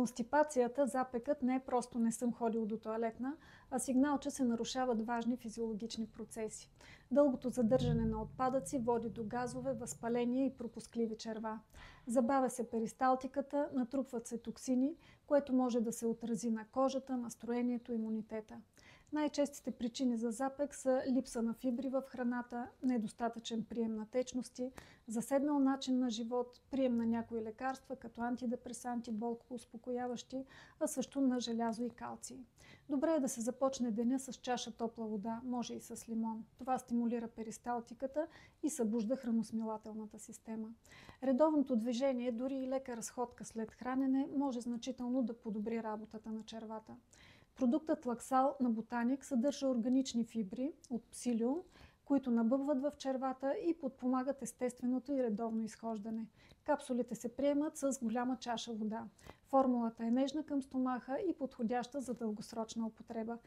констипацията, запекът не е просто не съм ходил до тоалетна, а сигнал, че се нарушават важни физиологични процеси. Дългото задържане на отпадъци води до газове, възпаление и пропускливи черва. Забавя се перисталтиката, натрупват се токсини, което може да се отрази на кожата, настроението, имунитета. Най-честите причини за запек са липса на фибри в храната, недостатъчен прием на течности, заседнал начин на живот, прием на някои лекарства, като антидепресанти, болкоуспокояващи, а също на желязо и калций. Добре е да се започне деня с чаша топла вода, може и с лимон. Това стимулира перисталтиката и събужда храносмилателната система. Редовното движение, дори и лека разходка след хранене, може значително да подобри работата на червата. Продуктът Лаксал на Ботаник съдържа органични фибри от псилиум, които набъбват в червата и подпомагат естественото и редовно изхождане. Капсулите се приемат с голяма чаша вода. Формулата е нежна към стомаха и подходяща за дългосрочна употреба.